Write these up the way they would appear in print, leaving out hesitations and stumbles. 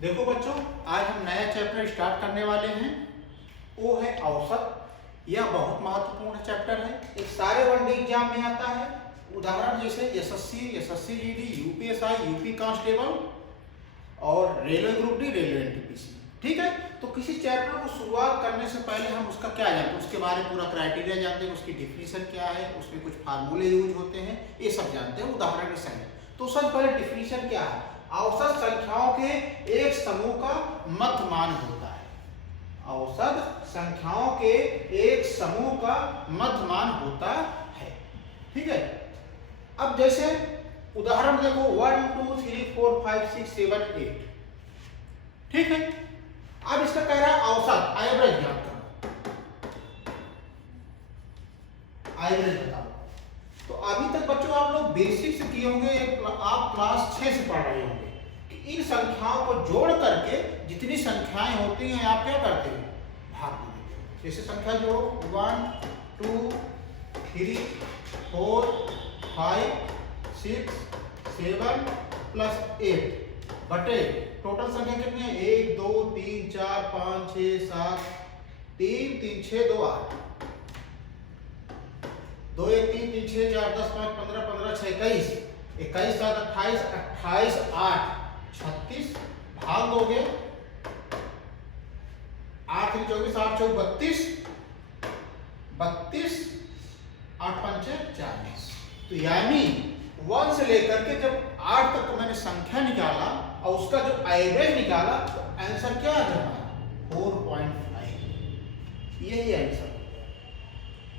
देखो बच्चों, आज हम नया चैप्टर स्टार्ट करने वाले हैं। वो है औसत। यह बहुत महत्वपूर्ण चैप्टर है। एक सारे वनडे एग्जाम में आता है। उदाहरण जैसे SSC, SSC GD, UPSI, UP constable और railway group D, railway NTPC. ठीक है, तो किसी चैप्टर को शुरुआत करने से पहले हम उसका क्या जानते हैं, उसके बारे में पूरा क्राइटेरिया जानते हैं, उसकी डिफिनीशन क्या है, उसमें कुछ फार्मूले यूज होते हैं, ये सब जानते हैं उदाहरण के सहित। तो सबसे पहले डिफिनीशन क्या है? औसत संख्याओं के एक समूह का मध्यमान होता है। औसत संख्याओं के एक समूह का मध्यमान होता है। ठीक है, अब जैसे उदाहरण देखो 1 2 3 4 5 6 7 8। ठीक है, अब इसका कह रहा है औसत, एवरेज ज्ञात करो, एवरेज बताओ। तो अभी तक बच्चों आप लोग बेसिक से किए होंगे, आप क्लास 6 से पढ़ रहे होंगे कि इन संख्याओं को जोड़ करके जितनी संख्याएं होती हैं आप क्या करते हो, भाग देते हो। जैसे संख्या जोड़ो 1 2 3 4 5 6 7 प्लस 8 बटे टोटल संख्या कितनी है? 1 2 3 4 5 6 7 3 3 6 2 8 2 1 3 3 6 4 10 5 15 15 6 21 21 7 28 28 8 36 भाग दोगे 8 3 24 8 4 32 32 8 5 40। तो यानी 1 से लेकर के जब 8 तक मैंने संख्या निकाला और उसका जो एवरेज निकाला तो आंसर क्या आ जाएगा? 4.5। यही आंसर।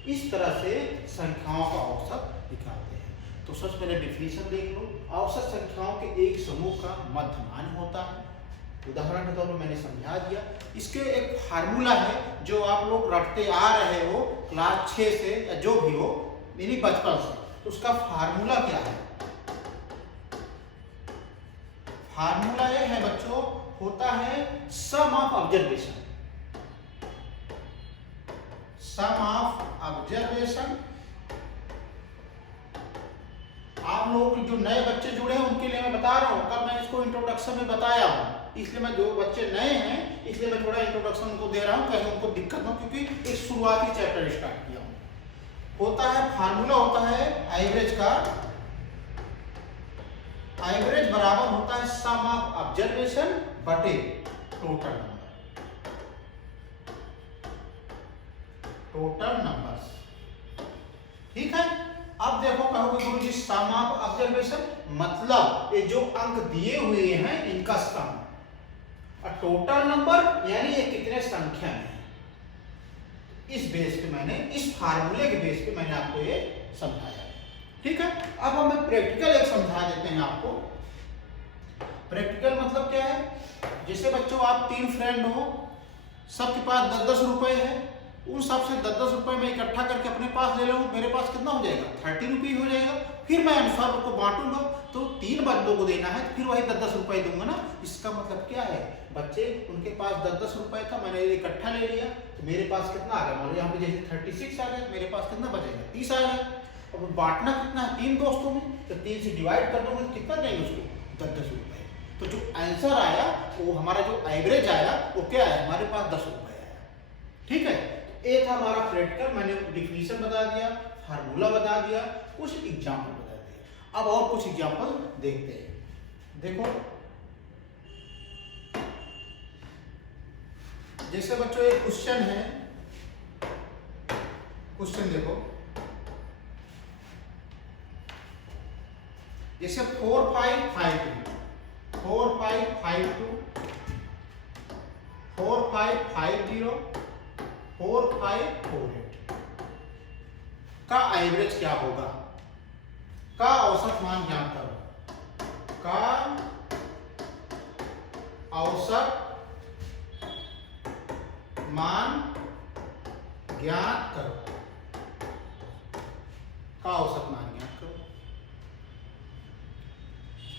इस तरह से संख्याओं का औसत निकालते हैं। तो सबसे पहले डिफिनीशन देख लो। औसत संख्याओं के एक समूह का मध्यमान होता है। उदाहरण के तौर पर मैंने समझा दिया। इसके एक फार्मूला है जो आप लोग रटते आ रहे हो क्लास 6 से या जो भी हो, यानी बचपन से। तो उसका फार्मूला क्या है? फार्मूला ये है बच्चों, होता है sum of observation. Sum of observation. आप लोग जो नए बच्चे जुड़े हैं उनके लिए मैं बता रहा हूं, कल मैं इसको इंट्रोडक्शन में बताया हूं, इसलिए मैं जो बच्चे नए हैं इसलिए मैं थोड़ा इंट्रोडक्शन उनको दे रहा हूं, कहीं उनको दिक्कत ना, क्योंकि एक शुरुआती चैप्टर स्टार्ट किया हूं। होता है फार्मूला होता है एवरेज का। एवरेज बराबर होता है सम ऑफ ऑब्जर्वेशन बटे टोटल नंबर। Total numbers. ठीक है, अब देखो कहोगे गुरुजी सम ऑफ ऑब्जर्वेशन मतलब ये जो अंक दिए हुए हैं इनका सम, और टोटल नंबर यानी ये कितने संख्या में। इस बेस पे मैंने, इस फार्मूले के बेस पे मैंने आपको ये समझाया। ठीक है, अब हम प्रैक्टिकल एक समझा देते हैं आपको। प्रैक्टिकल मतलब क्या है? जैसे बच्चों आप 3 फ्रेंड हो, सबके पास 10-10 रुपए है, उन सब से 10-10 रुपए में इकट्ठा करके अपने पास ले लो। मेरे पास कितना हो जाएगा? 30 रुपये हो जाएगा। फिर मैं अनुसार को बांटूंगा तो 3 बंदों को देना है, फिर वही 10-10 रुपए दूंगा ना। इसका मतलब क्या है? बच्चे उनके पास 10-10 रुपए था, मैंने इकट्ठा ले लिया तो मेरे पास कितना आ गया? मान लो यहाँ पे जैसे 36 आ गया, मेरे पास कितना बचेगा? 30 आ गया। अब बांटना कितना है? 3 दोस्तों में, तो 3 से डिवाइड कर दोगे तो कितना देंगे उसको? 10-10 रुपए। तो जो आंसर आया वो हमारा जो एवरेज आया वो क्या है? हमारे पास 10 रुपए आया। ठीक है, एक था हमारा प्रैक्टिकल, मैंने डिफिनीशन बता दिया, फार्मूला बता दिया, कुछ एग्जाम्पल बता दिया। अब और कुछ एग्जाम्पल देखते हैं। देखो जैसे बच्चों एक क्वेश्चन है, क्वेश्चन देखो जैसे 4 5 5 2 4 5 5 2 4 5 5 0 4 5 4 8 का एवरेज क्या होगा? का औसत मान ज्ञात करो। का औसत मान ज्ञात करो। का औसत मान ज्ञात करो।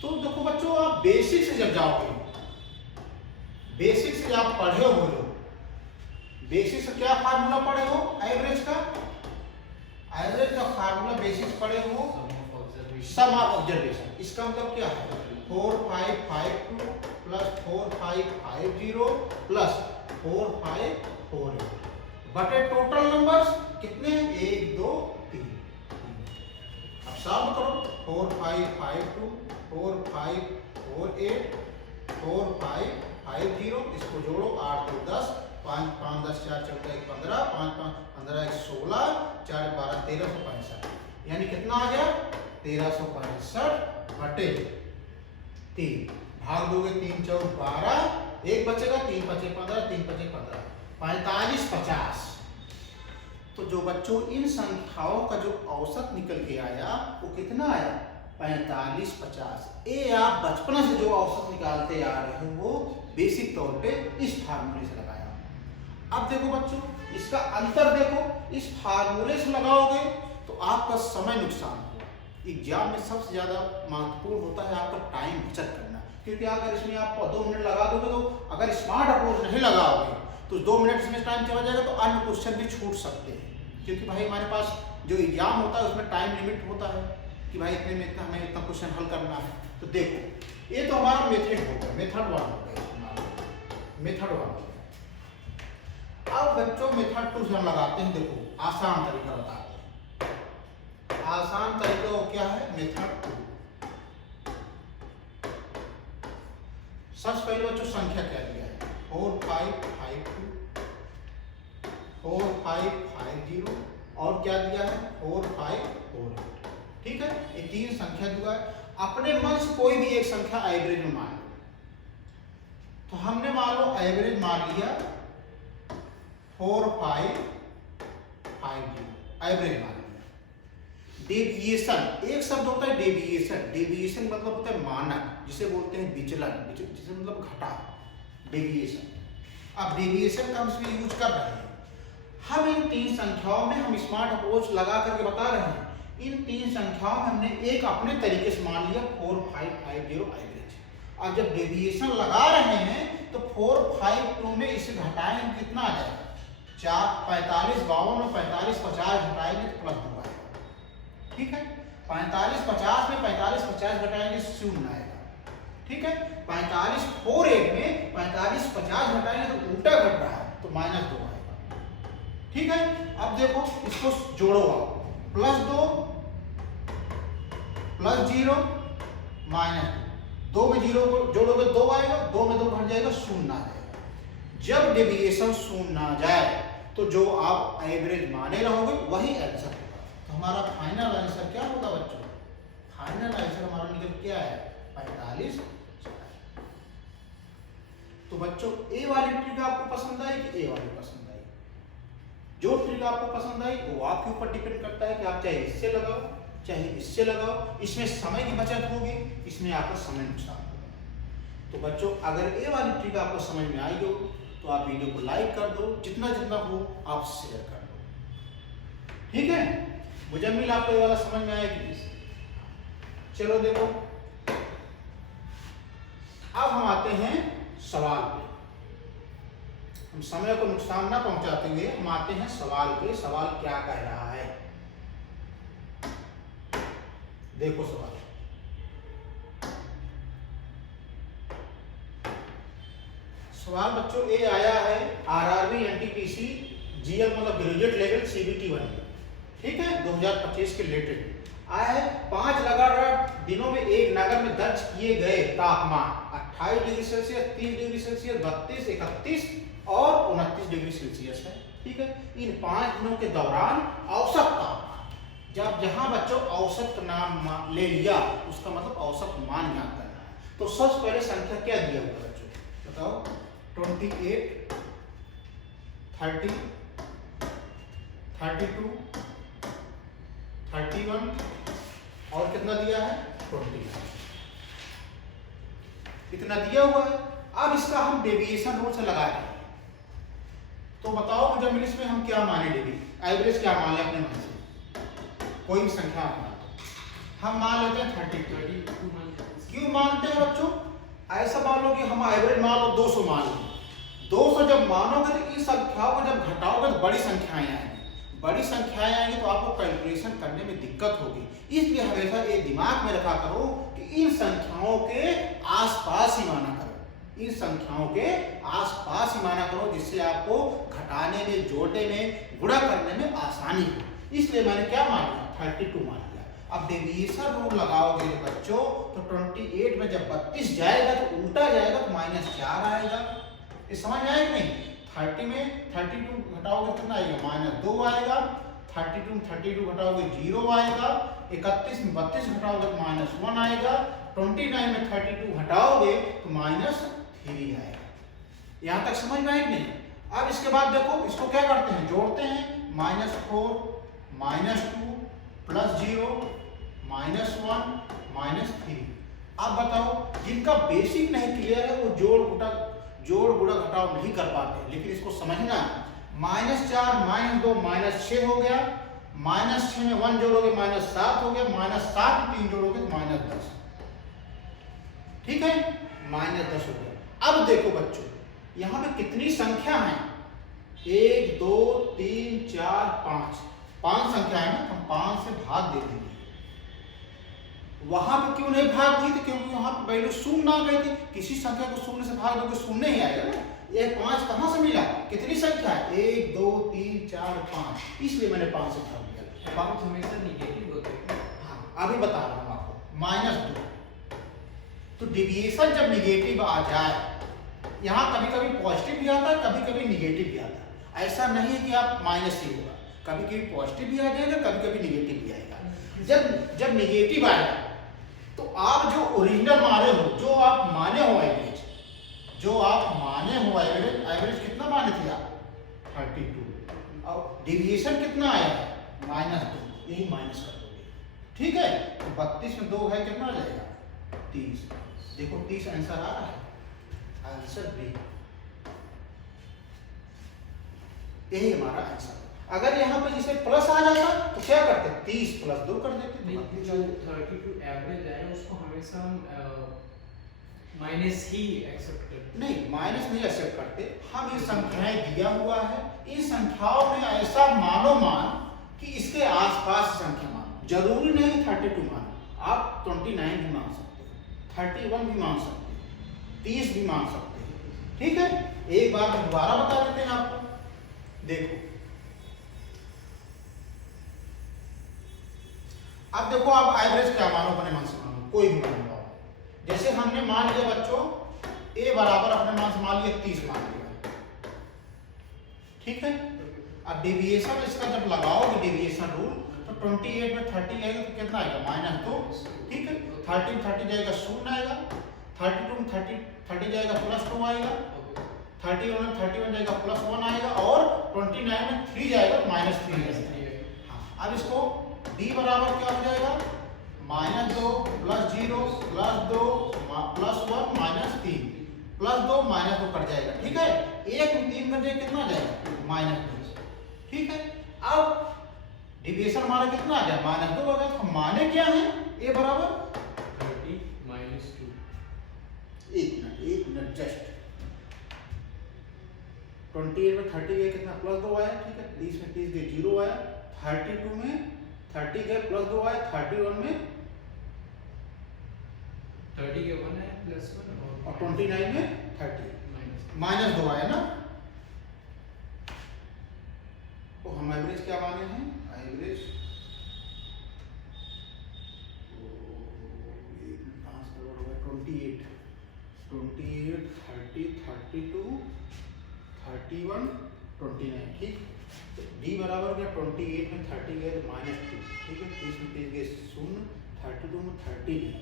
तो देखो बच्चों, आप बेसिक से जब जाओगे, बेसिक से आप पढ़े हो लोग, बेसिक से क्या फार्मूला पढ़े हो? एवरेज का। एवरेज का फार्मूला बेसिक पढ़े हो सम ऑफ ऑब्जर्वेशन। इसका मतलब क्या है? 4 5 5 2 प्लस 4 5 4550 प्लस 4548 बटे टोटल नंबर्स कितने हैं 1 2 3। अब सॉल्व करो 4552 4548 4550 इसको जोड़ो 8 2 10 5 5 10 4 14 1 15 5 5 15 1 16 4 12 1365 यानी कितना आ गया 1365 बटे 3 भाग दोगे 3 4 12 एक बचेगा 3 5 15 3 5 15 45 50। तो जो बच्चों इन संख्याओं का जो औसत निकल के आया वो कितना आया 45 50। ये आप बचपन से जो औसत निकालते आ रहे हो वो बेसिक तौर पे इस फार्मूले से लगाया। अब देखो बच्चों इसका अंतर देखो, इस फार्मूले से लगाओगे तो आपका समय नुकसान होगा। एग्जाम में सबसे ज्यादा महत्वपूर्ण होता है आपका टाइम बचत करना, क्योंकि अगर इसमें आप 2 मिनट लगा दोगे तो अगर स्मार्ट अप्रोच नहीं लगाओगे तो 2 मिनट इसमें टाइम चला जाएगा तो अन्य क्वेश्चन भी छूट सकते हैं, क्योंकि भाई हमारे पास जो एग्जाम होता है उसमें टाइम लिमिट होता है कि भाई इतने में इतना हमें इतना क्वेश्चन हल करना है। तो देखो ये तो हमारा मेथड हो गया, मेथड 1 हो गया, मेथड 1 हो गया। अब बच्चों मेथड 2 से हम लगाते हैं। देखो आसान तरीका बताते हैं, आसान तरीका क्या है मेथड 2। सबसे पहले बच्चों संख्या क्या दिया है 4552 4550 और क्या दिया है 4548। ठीक है, ये 3 संख्या दिया है। अपने मन से कोई भी एक संख्या एवरेज में मान लो। तो हमने मान लो एवरेज मान लिया 4550 एवरेज मान लिया। डेविएशन एक शब्द होता है डेविएशन, डेविएशन मतलब होता है मानक, जिसे बोलते हैं विचलन, जिसे मतलब घटा, डेविएशन। अब डेविएशन का हम इसमें यूज कर रहे हैं। हम इन 3 संख्याओं में हम स्मार्ट अप्रोच लगा करके बता रहे हैं। इन 3 संख्याओं में हमने एक अपने तरीके से मान लिया 4550 एवरेज। अब जब डेविएशन लगा रहे हैं तो 452 में इसे घटाएंगे कितना आ जाएगा 4 45 52 में 45 50 घटाएंगे तो प्लस 2 आएगा। ठीक है, 45 50 में 45 50 घटाएंगे 0 आएगा। ठीक है, 45 48 में 45 50 घटाएंगे तो उल्टा घट रहा है तो -2 आएगा। ठीक है, अब देखो इसको जोड़ो आप +2 +0 -2, 2 में 0 को जोड़ोगे 2 आएगा, 2 में 2 घट जाएगा 0 आ जाएगा। जब डेविएशन 0 आ जाए तो जो आप एवरेज माने रहोगे वही आंसर होगा। तो हमारा फाइनल आंसर क्या होगा बच्चों? फाइनल आंसर हमारा निकल क्या है 45। तो बच्चों ए वाली ट्रिक आपको पसंद आई कि ए वाली पसंद आई? जो ट्रिक आपको पसंद आई वो आपके ऊपर डिपेंड करता है कि आप चाहे इससे लगाओ चाहे इससे लगाओ। इसमें समय की बचत होगी, इसमें आपका समय नुकसान होगा। तो बच्चों अगर ए वाली ट्रिक आपको समझ में आई हो तो आप वीडियो को लाइक कर दो, जितना जितना हो आप शेयर कर दो। ठीक है, मुजम्मिल आपको ये वाला समझ में आया कि नहीं? चलो देखो अब हम आते हैं सवाल पे। हम समय को नुकसान ना पहुंचाते हुए हम आते हैं सवाल पे। सवाल क्या कह रहा है देखो सवाल। सवाल बच्चों ये आया है आरआरबी एनटीपीसी जीएल मतलब ग्रेजुएट लेवल सीबीटी 1। ठीक है, 2025 के रिलेटेड आया है। 5 लगातार दिनों में एक नगर में दर्ज किए गए तापमान 28 डिग्री सेल्सियस, 30 डिग्री सेल्सियस, 32, 31 और 29 डिग्री सेल्सियस है। ठीक है, इन 5 दिनों के दौरान औसत तापमान, जब जहां बच्चों औसत का नाम ले लिया उसका मतलब औसत मान ज्ञात करना है। तो सबसे पहले संख्या क्या दिया होगा बच्चों बताओ? 28, 30, 32, 31 और कितना दिया है 29, इतना दिया हुआ है। अब इसका हम डेविएशन रूल से लगा रहे हैं। तो बताओ मुझे इसमें हम क्या माने एवरेज क्या मान ले अपने मन से? कोई भी संख्या हम मान लेते हैं 30। क्यों मानते हैं बच्चों? ऐसा मान लो कि हम एवरेज मान लो 200 मान लो। 200 जब मानोगे तो इन संख्याओं को जब घटाओगे तो बड़ी संख्याएं आएंगी। बड़ी संख्याएं आएंगी तो आपको कैलकुलेशन करने में दिक्कत होगी। इसलिए हमेशा ये दिमाग में रखा करो कि इन संख्याओं के आसपास ही माना करो। इन संख्याओं के आसपास ही माना करो, जिससे आपको घटाने में, जोड़ने में, गुणा करने में आसानी हो। इसलिए मैंने क्या मान लिया, 32 मान लिया। अब डेविएशन रूल लगाओगे बच्चों तो 28 में जब 32 जाएगा तो उल्टा जाएगा तो -4 आएगा। ये समझ में आएगा नहीं? 30 में 32 घटाओगे कितना आएगा, -2 आएगा। 32 में 32 घटाओगे 0 आएगा। 31 में 32 घटाओगे तो -1 आएगा। 29 में 32 घटाओगे तो -3 आएगा। यहां तक समझ में आएगी नहीं? अब इसके बाद देखो, इसको क्या करते हैं, जोड़ते हैं। -4 -2 +0 -1 -3। अब बताओ, जिनका बेसिक नहीं क्लियर है वो जोड़ गुणा घटाव नहीं कर पाते, लेकिन इसको समझना। -4 -2 -6 हो गया। -6 में 1 जोड़ोगे -7 हो गया। -7 में 3 जोड़ोगे तो -10। ठीक है, -10 हो गया। अब देखो बच्चों, यहां पे कितनी संख्या है, 1 2 3 4 5 5 संख्या है ना, हम 5 से भाग दे देंगे। वहां पे क्यों नहीं भाग दी थी, क्योंकि वहां पे वैल्यू शून्य आ गई थी। किसी संख्या को शून्य से भाग दोगे शून्य ही आएगा ना। ये 5 कहां से मिला, कितनी संख्या है, 1 2 3 4 5, इसलिए मैंने 5 से भाग दिया। 5 हमेशा निगेटिव होते हैं। हाँ, अभी बता रहा हूं आपको। -2 तो डेविएशन जब निगेटिव आ जाए, यहाँ कभी कभी पॉजिटिव भी आता है, कभी कभी निगेटिव भी आता है। ऐसा नहीं है कि आप माइनस ही होगा, कभी कभी पॉजिटिव भी आ जाएगा, कभी कभी निगेटिव भी आएगा। जब निगेटिव आएगा तो आप जो ओरिजिनल माने हो, जो आप माने हो एवरेज, एवरेज कितना माने थे आप, 32, और डेविएशन कितना आया है, -2, यही माइनस कर दोगे। ठीक है, तो 32 में 2 है, कितना आ जाएगा, 30। देखो 30 आंसर आ रहा है, आंसर बी, यही हमारा आंसर। अगर यहाँ पे जैसे प्लस आ जाता तो क्या करते, 30 + 2 कर देते। नहीं, जो 32 एवरेज है उसको हमेशा माइनस ही एक्सेप्ट करते। नहीं, माइनस नहीं एक्सेप्ट करते हम। ये संख्याएं दिया हुआ है, इन संख्याओं में ऐसा मानो मान कि इसके आसपास संख्या मानो। जरूरी नहीं 32 मानो, आप 29 भी मान सकते हो, 31 भी मान सकते हो, 30 भी मान सकते हो। ठीक है, एक बार दोबारा बता देते हैं आपको। देखो, अब देखो, आप एवरेज क्या मानो, अपने मन से मानो, कोई भी मान लो। जैसे हमने मान लिया बच्चों, a बराबर अपने मान से मान लिया 30 मान लिया। ठीक है, अब डेविएशन इसका जब लगाओगे डेविएशन रूल, तो 28 में 30 आएगा तो कितना आएगा, -2। ठीक है, 30 में 30 जाएगा 0 आएगा। 32 में 30 जाएगा +2 आएगा। 31 में 31 जाएगा +1 आएगा। और 29 में 3 जाएगा तो -3 आएगा। हाँ, अब इसको d बराबर क्या हो जाएगा, -2 + 0 + 2 +1 -3 +2 -2 कट जाएगा। ठीक है, 1 में 3 कट जाएगा, कितना आ जाएगा, -2। ठीक है, अब डिविएशन हमारा कितना आ गया, -2 हो गया। तो माने क्या है, a बराबर 30 - 2। एक मिनट जस्ट। 28 में 30 गए, कितना, +2 आया। ठीक है, 30 में 30 गए 0 आया। 32 में 30 गए +2 आया। 31 में 30 के 1 है +1 और 29 में 30 -2 आया ना। तो हम एवरेज क्या माने हैं, एवरेज 28 30 32 31 29। ठीक, d बराबर गया 28 में 30 गए तो -2। ठीक है, 30 में 30 गए 0। 32 में 30 है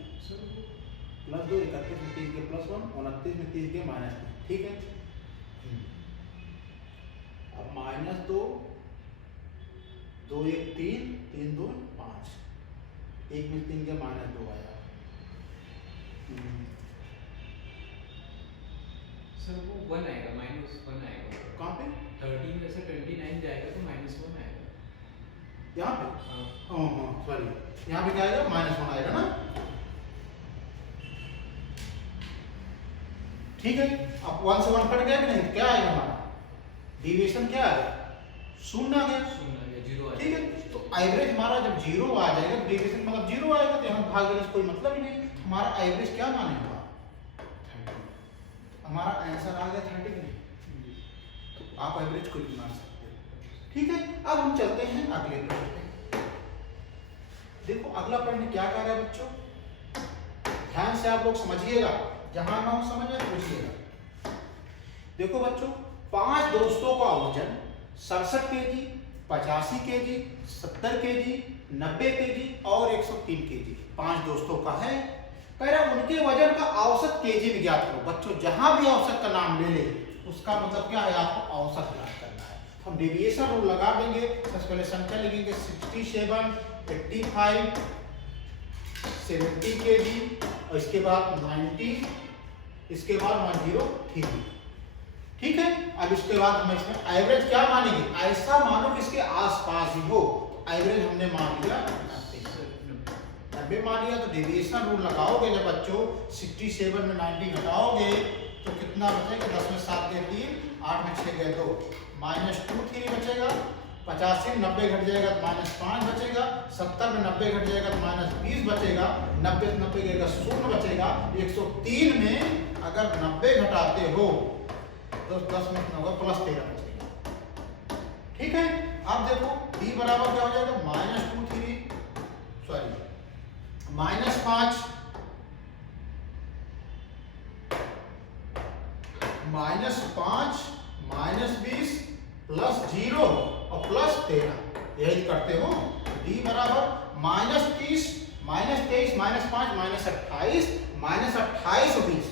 +2। 31 में 30 गए +1। 29 में 30 गए -2। ठीक है, अब -2 2 1 3 3 2 5, 1 में 3 गया -2 आया। सर वो 1 आएगा, -1 आएगा। कहाँ पे, 30 में से 29 जाएगा तो -1 आएगा यहाँ पे। हाँ, सॉरी, यहाँ पे क्या आएगा, -1 आएगा ना। ठीक है, अब 1 से 1 कट गया कि नहीं, क्या आएगा हमारा, डिविएशन क्या आ गया, 0 आ गया। 0 ठीक है, तो एवरेज हमारा जब 0 आ जाएगा, डिविएशन मतलब 0 आएगा, तो यहाँ भाग देने से कोई मतलब ही नहीं। हमारा एवरेज क्या माने हुआ, 30। हमारा आंसर आ गया 30 में। तो आप एवरेज को भी मान सकते हो। ठीक है, अब हम चलते हैं अगले प्रश्न पे। देखो अगला प्रश्न क्या कह रहा है बच्चों, ध्यान से आप लोग समझिएगा, जहां ना हो समझ में पूछिएगा। देखो बच्चों, 5 दोस्तों का वजन 67 केजी, 85 केजी, 70 केजी, 90 केजी और 103 केजी 5 दोस्तों का है। कह रहा उनके वजन का औसत केजी में ज्ञात करो। बच्चों जहां भी औसत का नाम ले ले उसका मतलब क्या है, आपको औसत ज्ञात करना है। हम डेविएशन रूल लगा देंगे। सबसे पहले संख्या लिखेंगे 67, 85, 70 केजी और इसके बाद 90, इसके बाद 103। ठीक है, अब इसके बाद हम इसमें एवरेज क्या मानेंगे, ऐसा मानो कि इसके आसपास ही हो। एवरेज हमने मान लिया 90 मान लिया। तो डेविएशन रूल लगाओगे जब बच्चों 67 में 90 घटाओगे तो कितना बचेगा, 10 में 7 गए 3, 8 में 6 गए 2, -2 बचेगा। 85 में 90 घट जाएगा तो -5 बचेगा। 70 में 90 घट जाएगा तो -20 बचेगा। 90 से 90 गएगा 0 बचेगा। 103 में अगर 90 घटाते हो तो 10 में कितना होगा, +13 बचेगा। ठीक है, अब देखो d बराबर क्या हो जाएगा, -2 सॉरी -5 -20 +0 और +13 यही करते हो। d बराबर -30 -23 -5 -28 -28 और 20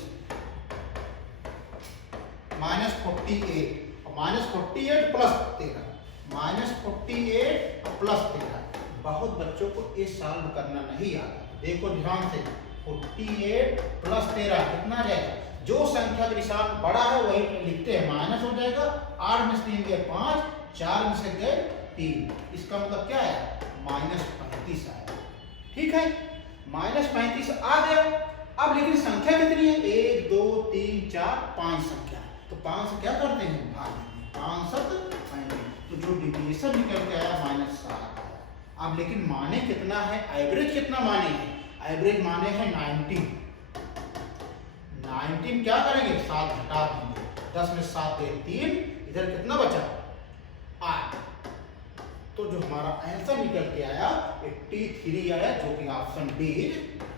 -48 और -48 +13 -48 और +13। बहुत बच्चों को ये सॉल्व करना नहीं आता। देखो ध्यान से, 48 +13 कितना आ जाएगा, जो संख्या का निशान बड़ा है वही लिखते हैं, माइनस हो जाएगा। 8 में से 3 गए 5, 4 में से गए 3, इसका मतलब क्या है, -35 आया। ठीक है, -35 आ गया। अब लेकिन संख्या कितनी है, 1 2 3 4 5 संख्या, तो 5 से क्या करते हैं, भाग देते हैं, 5 7 35। तो जो डिविएशन निकल के आया -7 आया। अब लेकिन माने कितना है, एवरेज कितना माने हैं, एवरेज माने हैं 19। 19 क्या करेंगे, 7 घटा देंगे। 10 में 7 गए 3, इधर कितना बचा 8। तो जो हमारा आंसर निकल के आया 83 आया, जो कि ऑप्शन डी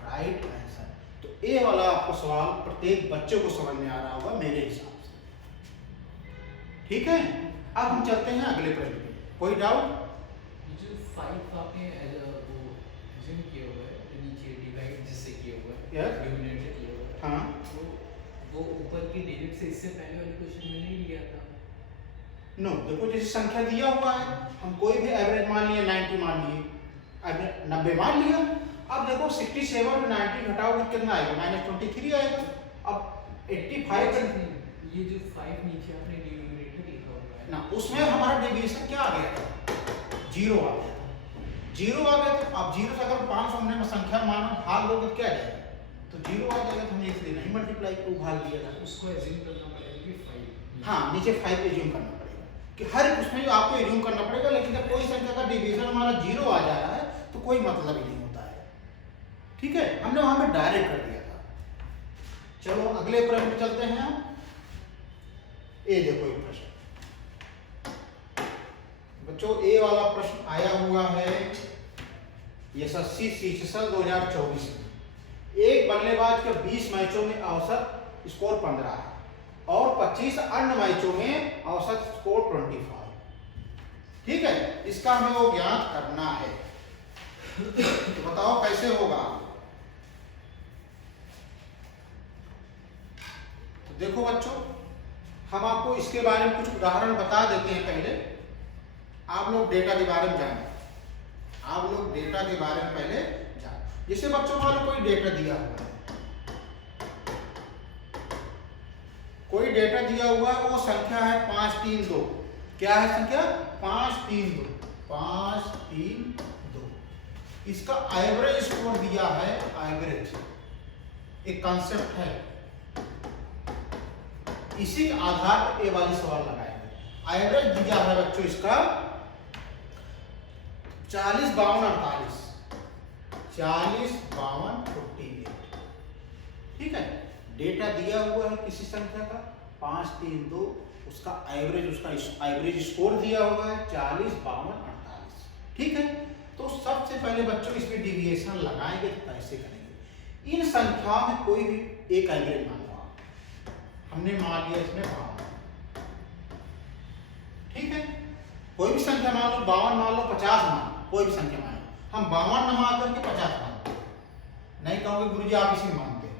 राइट आंसर। तो ए वाला आपको सवाल प्रत्येक बच्चे को समझ में आ रहा होगा मेरे हिसाब से। ठीक है, अब हम चलते हैं अगले प्रश्न पे। कोई डाउट? जो 5 आपने वो assume किया हुआ है, नीचे डिवाइड जिससे किया हुआ है, Yes. न्यूमरेटर किया हुआ है, हाँ, तो वो ऊपर की डिजिट से इससे पहले वाले क्वेश्चन में नहीं लिया था। नो देखो जैसे संख्या दिया हुआ है, हम कोई भी एवरेज मान लिए, 90 मान लिए, 90 मान लिया। अब देखो 67 में 90 घटाओगे कितना आएगा, -23 आएगा। अब 85 ये जो 5 नीचे आपने न्यूमरेटर लिखा हुआ है ना, उसमें हमारा डेविएशन क्या आ गया था, 0 आ गया था। 0 आ गया था। अब 0 से अगर 5 हमने में संख्या माना भाग दोगे तो क्या आ जाएगा, तो 0 आ जाएगा। तो हमने इसलिए नहीं मल्टीप्लाई को भाग दिया था। उसको एज्यूम करना पड़ेगा कि 5। हाँ, नीचे 5 एज्यूम करना पड़ेगा कि हर एक उसमें आपको एज्यूम करना पड़ेगा। लेकिन जब कोई संख्या का डिवीजन हमारा 0 आ जा रहा है तो कोई मतलब ही नहीं होता है। ठीक है, हमने वहां पे डायरेक्ट कर दिया था। चलो अगले प्रश्न पे चलते हैं। ए देखो ये प्रश्न बच्चों, ए वाला प्रश्न आया हुआ है यशस्वी सीचसल 2024 में। एक बल्लेबाज के 20 मैचों में औसत स्कोर 15 है और 25 अन्य मैचों में औसत स्कोर 25। ठीक है, इसका हमें वो ज्ञात करना है। तो बताओ कैसे होगा। तो देखो बच्चों, हम आपको इसके बारे में कुछ उदाहरण बता देते हैं। पहले आप लोग डेटा के बारे में जानें। आप लोग डेटा के बारे में पहले जानें। जैसे बच्चों मान लो कोई डेटा दिया हुआ है, कोई डेटा दिया हुआ है, वो संख्या है 532। क्या है संख्या, 532 532। इसका एवरेज स्कोर दिया है, एवरेज एक कॉन्सेप्ट है, इसी के आधार पर ये वाली सवाल लगाएंगे। एवरेज दिया है बच्चों इसका 40 52 48 40 52 48। ठीक है, डेटा दिया हुआ है किसी संख्या का 5, 3, 2, उसका एवरेज स्कोर दिया हुआ है 40, 52, 48। ठीक है, तो सबसे पहले बच्चों इसमें डिविएशन लगाएंगे तो कैसे करेंगे। इन संख्याओं में कोई भी एक एवरेज मान लो आप, हमने मान लिया इसमें 52। ठीक है, कोई भी संख्या मान लो 52 मान लो 50 मान लो, कोई भी संख्या मान लो, हम 52 न मान करके 50 मानते हैं। नहीं कहोगे गुरुजी आप इसी मानते हैं,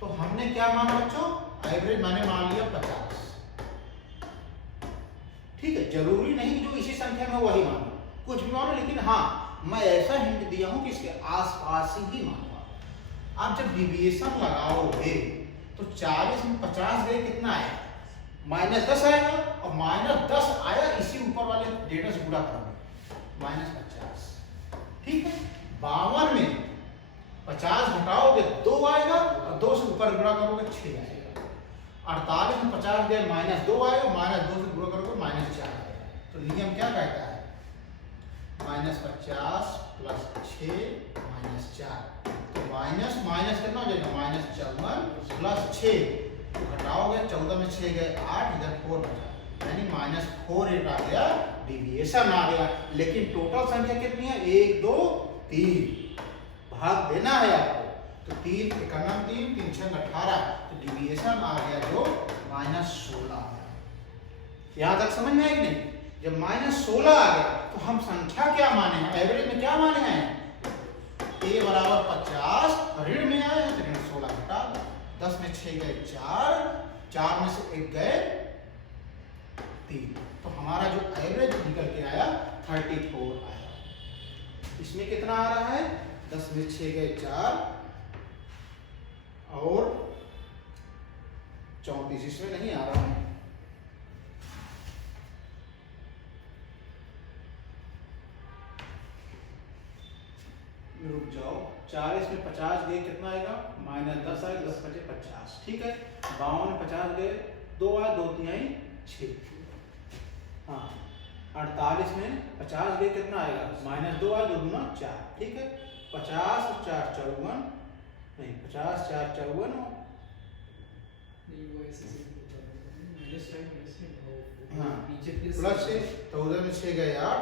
तो हमने क्या माना बच्चों, एवरेज मैंने मान लिया 50। ठीक है, जरूरी नहीं जो इसी संख्या में वही मानो, कुछ भी मानो, लेकिन हाँ मैं ऐसा हिंट दिया हूं कि इसके आसपास ही मानो। आप जब डिविएशन लगाओगे तो 40 में 50 गए कितना आएगा, -10 आएगा, और -10 आया इसी ऊपर वाले डेटा से गुणा करोगे -50। ठीक है, 52 में 50 घटाओगे 2 आएगा, और 2 से ऊपर गुणा करोगे 6 आएगा। 48 में 50 गए -2 आएगा, -2 से गुणा करोगे -4 आएगा। तो नियम क्या कहता है, -50 + 6 -4, तो माइनस कितना हो जाएगा, -54 + 6, तो घटाओगे 14 में 6 गए 8, इधर 4 बचा, यानी -4 आ गया, डिविएशन आ गया। लेकिन टोटल संख्या कितनी है, 1, 2, 3, भाग देना है आपको, तो 3 1 3 3 6 18, तो डिविएशन आ गया जो -16 आ गया। यहां तक समझ में आई कि नहीं। जब -16 आ गया तो हम संख्या क्या माने हैं, एवरेज में क्या माने हैं, a बराबर 50, ऋण में आए हैं तो ऋण 16 घटा 10 में 6 गए 4, 4 में से 1 गए 3, तो हमारा जो एवरेज निकल के आया 34 आया। इसमें कितना आ रहा है, 10 में 6 गए 4 और 34, इसमें नहीं आ रहा है। रुक जाओ, 40 में 50 गए कितना आएगा, -10 आएगा, 10 बचे 50। ठीक है, 52 में 50 गए 2 आए, 2 3 6। हाँ, 48 में 50 गए कितना आएगा, -2 आए, 2 दूना 4। ठीक है, 50 और 4 54, नहीं 50 4 54, हाँ प्लस से 14 में 6 गए 8,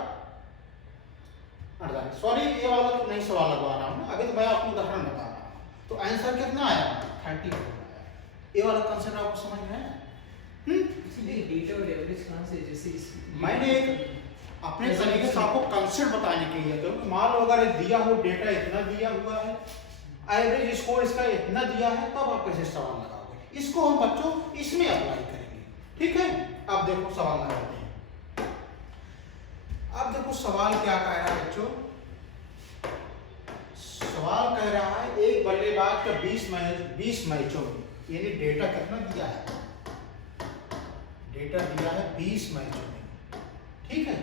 सॉरी ये वाला तो नहीं सवाल लगवा रहा हूँ, अभी तो मैं आपको उदाहरण बता रहा हूँ। तो आंसर कितना आया, 34 आया। ये वाला कंसेप्ट आपको समझ में है। डेटा और एवरेज कहां से, जैसे मैंने अपने तरीके से आपको कंसेप्ट बताने के लिए, क्योंकि मान लो अगर दिया हो डेटा इतना दिया हुआ है, एवरेज स्कोर इसका इतना दिया है, तब आप कैसे सवाल लगाओगे। इसको हम बच्चों इसमें अप्लाई करेंगे। ठीक है, अब देखो सवाल लगाते हैं। अब देखो सवाल क्या कह रहा है बच्चों, सवाल कह रहा है एक बल्लेबाज का 20 मैचों में, यानी डेटा कितना दिया है, डेटा दिया है 20 मैचों में। ठीक है,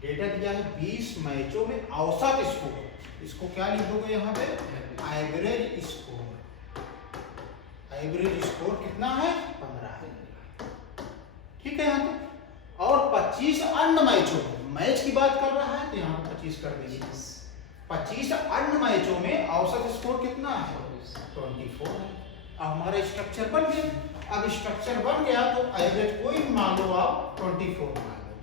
डेटा दिया है 20 मैचों में औसत स्कोर, इसको क्या लिखोगे यहाँ पे, एवरेज स्कोर। एवरेज स्कोर कितना है, 15 है। ठीक है, यहाँ तो और 25 अन्य मैचों में, मैच की बात कर रहा है तो यहाँ 25 कर देंगे। 25 अन्य मैचों में औसत स्कोर कितना है, 24 है। अब हमारा स्ट्रक्चर बन गया। अब स्ट्रक्चर बन गया तो एवरेज कोई भी मान लो आप 24 मान लो।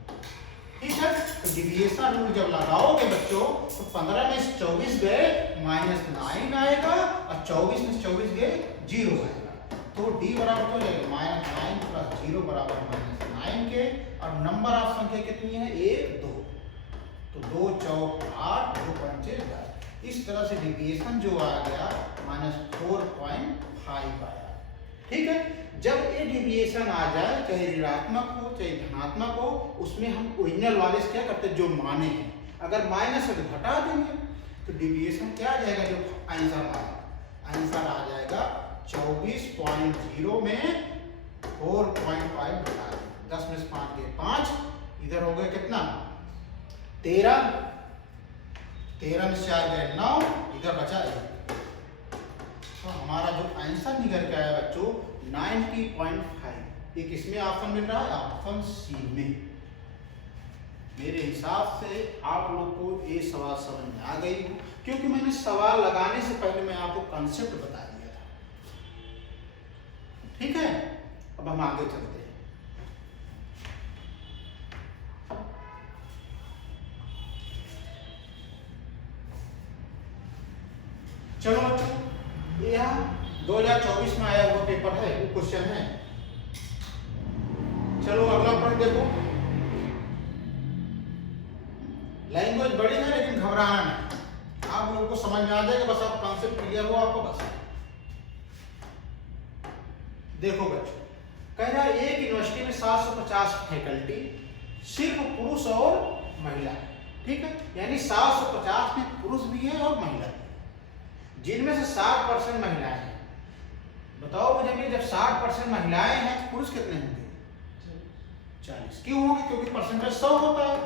ठीक है, तो डिविएशन रूल जब लगाओगे बच्चों तो 15 में 24 गए -9 आएगा, और 24 में 24 गए 0 आएगा। तो डी बराबर हो जाएगा -9 + 0 बराबर -9 के, और नंबर ऑफ संख्या कितनी है, 1 2, तो 2 चौक 8, 2 पंचे 10। इस तरह से डिविएशन जो आ गया -4.5 आया। ठीक है, जब ये डिविएशन आ जाए, चाहे ऋणात्मक हो चाहे धनात्मक हो, उसमें हम ओरिजिनल वाले से क्या करते हैं, जो माने हैं, अगर माइनस है तो घटा देंगे, तो डिविएशन क्या आ जाएगा, जो आंसर आ जाएगा 24.0 में 4.5 घटा दें। 10 में से 5 गए 5, इधर हो गए कितना 13, 13 में से 4 गए 9, इधर बचा 1। तो हमारा जो आंसर निकल के आया बच्चों 90.5। ये किसमें ऑप्शन मिल रहा है, ऑप्शन सी में। मेरे हिसाब से आप लोग को ये सवाल समझ में आ गई हो, क्योंकि मैंने सवाल लगाने से पहले मैं आपको कंसेप्ट बता दिया था। ठीक है, अब हम आगे चलते हैं। चलो बच्चों, यह 2024 में आया हुआ पेपर है, वो क्वेश्चन है। चलो अगला पॉइंट देखो। लैंग्वेज बड़ी है लेकिन घबराना नहीं, आप लोगों को समझ में आ जाएगा, बस आप कॉन्सेप्ट क्लियर हो आपको बस। देखो बच्चों, कह रहा है एक यूनिवर्सिटी में 750 फैकल्टी, सिर्फ पुरुष और महिला, ठीक है, यानी 750 में पुरुष भी है और महिला भी है, जिनमें से 60% महिलाएं हैं। बताओ मुझे भी, जब 60% महिलाएं हैं तो पुरुष कितने होंगे? 40। क्यों होंगे? क्योंकि परसेंटेज 100 होता है,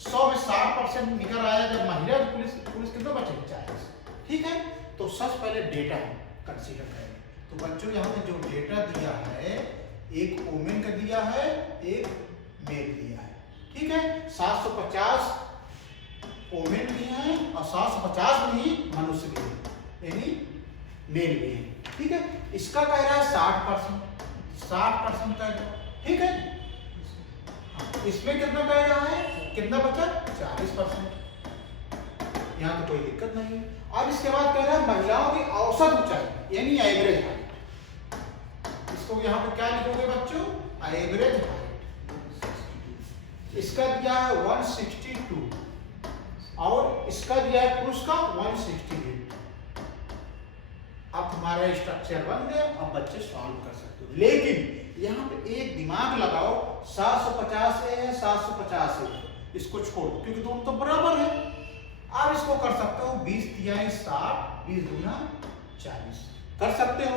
100 में 60% निकल आया जब महिला, तो पुरुष कितना बचेगा? 40। ठीक है, तो सबसे पहले डेटा हम कंसीडर करेंगे। तो बच्चों यहाँ पे जो डेटा दिया है, एक वुमेन का दिया है, एक मेल दिया है, ठीक है। 750 वुमेन भी हैं और 750 भी मनुष्य भी हैं, यानी मेल भी हैं, ठीक है। इसका कह रहा है 60% का, ठीक है। इसमें कितना कह रहा है, कितना बचा? 40%। यहाँ तो कोई दिक्कत नहीं है। अब इसके बाद कह रहा है महिलाओं की औसत ऊंचाई, यानी एवरेज हाइट। इसको यहाँ पे क्या लिखोगे बच्चों? Average height. इसका दिया है 162 और इसका दिया है पुरुष का 168। अब तुम्हारा स्ट्रक्चर बन गया, अब बच्चे सॉल्व कर सकते हो। लेकिन यहाँ पे एक दिमाग लगाओ, 750 है, 750 है, इसको छोड़ दो क्योंकि दोनों तो बराबर है। आप इसको कर सकते हो 20 तिहाई 60, 20 दूना 40 कर सकते हो।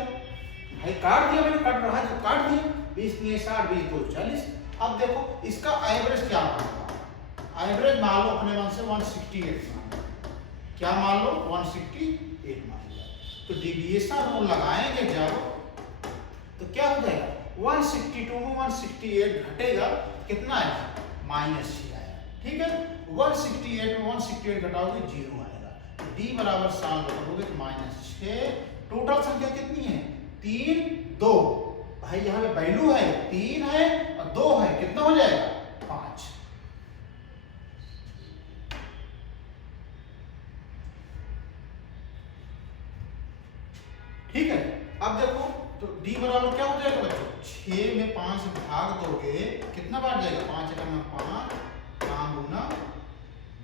भाई काट दिया, मैंने कट रहा है तो काट दिया, 20 तिहाई 60, 20 दो 40। अब देखो इसका एवरेज क्या मानना, एवरेज मान लो अपने मन से 168 मान लो, क्या मान लो? 168 मान लो। तो डिविएशन रूल लगाएंगे जब, तो क्या हो जाएगा? 162 में 168 घटेगा, कितना आएगा? -6 आएगा, ठीक है। 168 में 168 घटाओगे 0 आएगा। D बराबर 7 रखोगे तो -6। टोटल संख्या कितनी है? 3, 2। भाई यहाँ पे वैल्यू है 3 है और 2 है, कितना हो जाएगा? 5। ठीक है। अब देखो तो D बराबर क्या हो जाएगा बच्चों? 6 में 5 भाग दोगे, कितना बार जाएगा? 5 एकम में 5, 5 गुना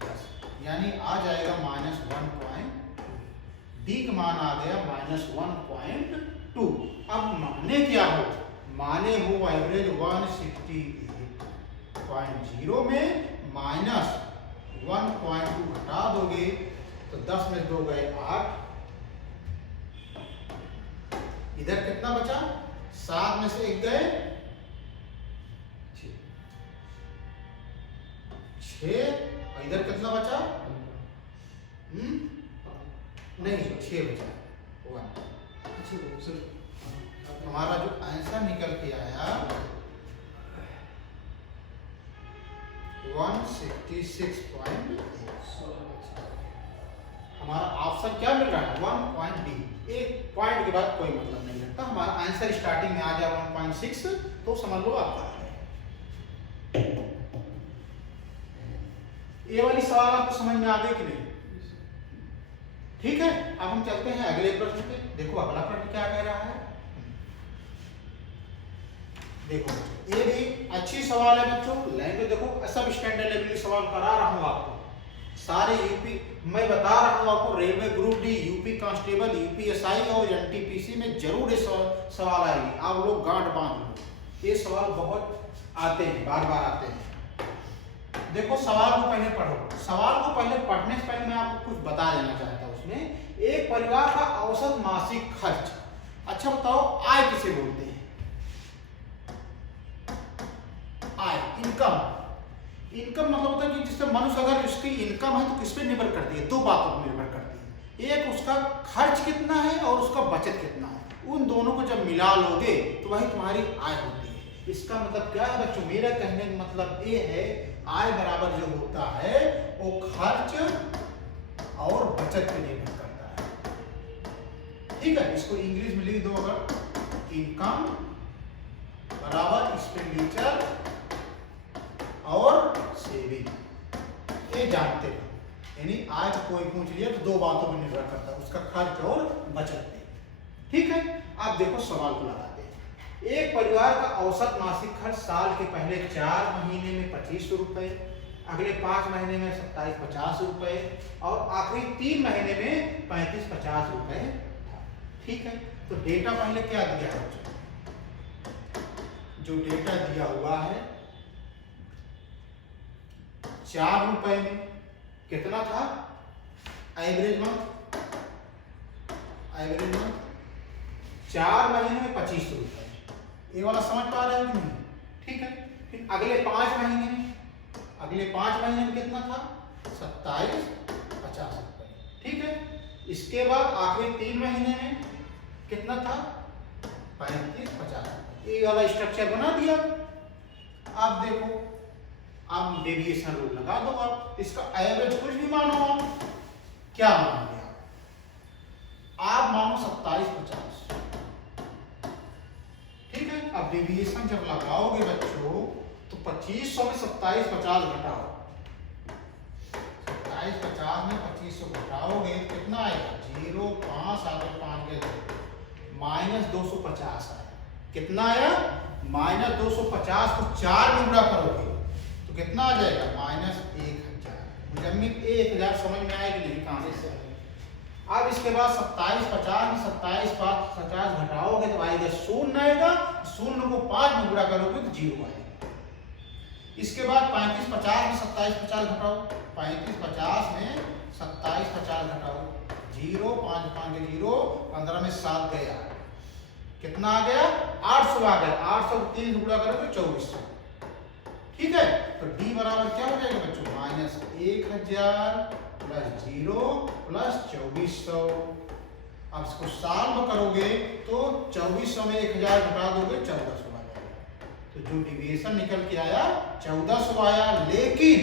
10, यानी आ जाएगा -1.2। D का मान आ गया -1.2। अब माने क्या हो? माने हो एवरेज 168.0 में -1.2 घटा दोगे तो 10 में 2 गए 8, इधर कितना बचा? 7 में से 1 गए 6 और इधर कितना बचा? नहीं 6 बचा। हमारा जो आंसर निकल के आया 166.8। हमारा ऑप्शन क्या मिल रहा है? 1.D। एक पॉइंट के बाद कोई मतलब नहीं रखता, हमारा आंसर स्टार्टिंग में आ जाए 1.6 तो समझ लो आप। ये वाली सवाल आपको समझ में आ गई कि नहीं? ठीक है, अब हम चलते हैं अगले प्रश्न पे। देखो अगला प्रश्न क्या कह रहा है, देखो ये भी अच्छी सवाल है बच्चों। लैंग्वेज देखो सब स्टैंडर्ड लेवल के सवाल करा रहा हूं आपको, सारे यूपी मैं बता रहा हूं आपको। Railway group D, UP constable, UPSI और एनटीपीसी में जरूर ये सवाल आएगी। आप लोग गांठ बांध लो, ये सवाल बहुत आते हैं, बार बार आते हैं। देखो सवाल को पहले पढ़ो। सवाल को पहले पढ़ने से पहले मैं आपको कुछ बता देना चाहता हूँ। उसमें एक परिवार का औसत मासिक खर्च, अच्छा बताओ आय किसे बोलते हैं? आय, इनकम। इनकम मतलब होता है कि जिससे मनुष्य अगर उसकी इनकम है तो किस पे निर्भर करती है? 2 बातों पर निर्भर करती है, एक उसका खर्च कितना है और उसका बचत कितना है। उन दोनों को जब मिला लोगे तो वही तुम्हारी आय होती है। इसका मतलब क्या है बच्चों? मेरा कहने का मतलब ये है आय बराबर जो होता है वो खर्च और बचत पे निर्भर करता है। ठीक है, इसको इंग्लिश में लिख दो अगर, इनकम बराबर एक्सपेंडिचर और सेविंग, ये जानते हैं। यानी आज कोई पूछ लिया तो दो बातों पर निर्भर करता है, उसका खर्च और बचत पे। ठीक है, आप देखो सवाल को लगाते हैं। एक परिवार का औसत मासिक खर्च साल के पहले 4 महीने में 2500 रुपए, अगले 5 महीने में 2750 रुपए और आखिरी 3 महीने में 3550 रुपए था। ठीक है, तो डेटा पहले क्या दिया है? जो डेटा दिया हुआ है 4 रुपए में कितना था एवरेज मंथ, 4 महीने में 2500 रुपए, ये वाला समझ पा रहे हो कि नहीं? ठीक है, फिर अगले 5 महीने में कितना था? 2750 रुपए। ठीक है, इसके बाद आखिरी 3 महीने में कितना था? 3550। ये वाला स्ट्रक्चर बना दिया। आप देखो, आप डेविएशन रूल लगा दो, आप इसका एवरेज कुछ भी मानो, आप क्या मानोगे? आप मानो 2750। ठीक है, अब डेविएशन जब लगाओगे बच्चों तो 2500 में 2750 घटाओ, 2750 में 2500 घटाओगे कितना आएगा? 0, 5 आगे 5 के माइनस 250 आया। कितना आया? माइनस 250 को 4 में गुणा करोगे तो कितना आ जाएगा? माइनस 1000। मुजम्मिल 1000 समझ में आएगी नहीं? कहां से? अब इसके बाद 2750 में 2750 घटाओगे तो आएगा 0 आएगा, 0 को 5 में गुणा करोगे तो 0 आएगा। इसके बाद 3550 में 2750 घटाओ, 3550 में 2750 घटाओ, 0, 5 5 के 0, 15 में 7 गया, कितना आ गया? 800 आ गया। 800 को 3 गुणा करोगे 2400। ठीक है, तो D बराबर क्या हो जाएगा बच्चों? Minus 1000 plus 0 plus 2400। अब इसको सॉल्व करोगे तो 2400 में 1000 घटा दोगे 1400 आ जाएगा। तो जो डिविएशन निकल के आया 1400 आया, लेकिन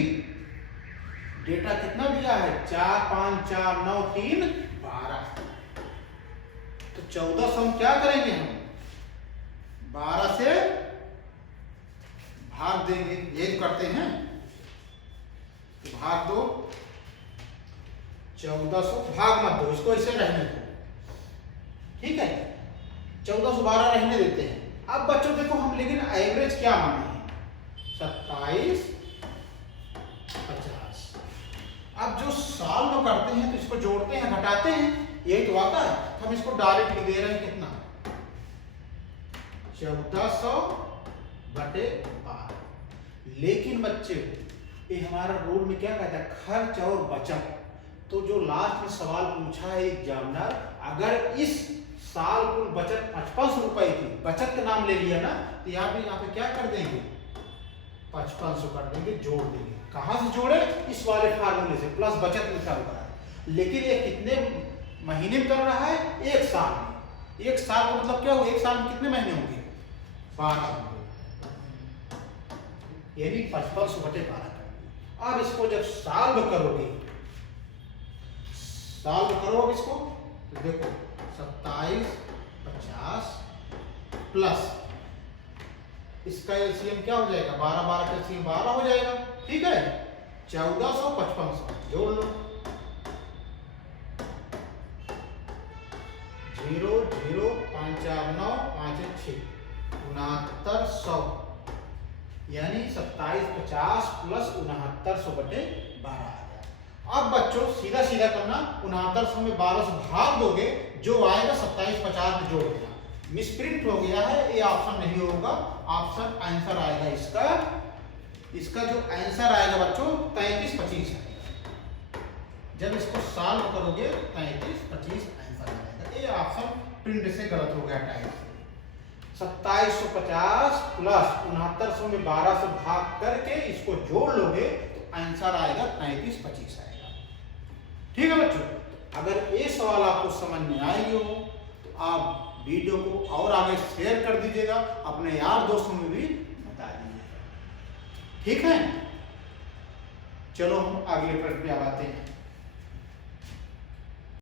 डेटा कितना दिया है? 4 5 4 9 3 12। तो 1400 हम क्या करेंगे? हम 12 से भाग देंगे, ये करते हैं, भाग दो। 1400 भाग मत दो, इसको ऐसे रहने दो। ठीक है, 1412 रहने देते हैं। अब बच्चों देखो हम लेकिन एवरेज क्या माने हैं? 2750। अब जो सॉल्व करते हैं तो इसको जोड़ते हैं, घटाते हैं, यही तो आता है। तो हम इसको डायरेक्ट लिख दे रहे हैं कितना? 1400 बटे 12। लेकिन बच्चे ये हमारा रूल में क्या कहता है? खर्च और बचत। तो जो लास्ट में सवाल पूछा है एग्जामिनर, अगर इस साल कुल बचत 5500 रुपए थी, बचत का नाम ले लिया ना, तो यहाँ पे क्या कर देंगे? 5500 कर देंगे, जोड़ देंगे। कहां से जोड़े? इस वाले फार्मूले से, प्लस बचत लिखा हुआ है। लेकिन ये कितने महीने में कर रहा है? 1 साल में। 1 साल का मतलब क्या हुआ? 1 साल में कितने महीने होंगे? 12 होंगे, यानी 5500 बटे 12। अब इसको जब सॉल्व करोगे इसको तो देखो 2750 प्लस इसका एलसीएम क्या हो जाएगा? 12 12 का एलसीएम 12 हो जाएगा। ठीक है, 1400 5500 जोड़ लो, 0 0 5 4 9 5 6 6900, यानी 2750 प्लस 6900 बटे 12 आ गया। अब बच्चों सीधा सीधा करना, 6900 में 12 से भाग दोगे, जो आएगा 2750 में जोड़ देना। मिसप्रिंट हो गया है, ये ऑप्शन नहीं होगा, ऑप्शन आंसर आएगा इसका जो आंसर आएगा बच्चों 3325 आएगा। जब इसको सॉल्व करोगे 3325 आंसर आएगा। ये ऑप्शन प्रिंट से गलत हो गया टाइप से। 2750 प्लस 6900 में 12 से भाग करके इसको जोड़ लोगे तो आंसर आएगा 3325 आएगा। ठीक है बच्चों, अगर ये सवाल आपको समझ में आई हो तो आप वीडियो को और आगे शेयर कर दीजिएगा, अपने यार दोस्तों में भी बता दीजिएगा। ठीक है, चलो हम अगले प्रश्न पे आते हैं।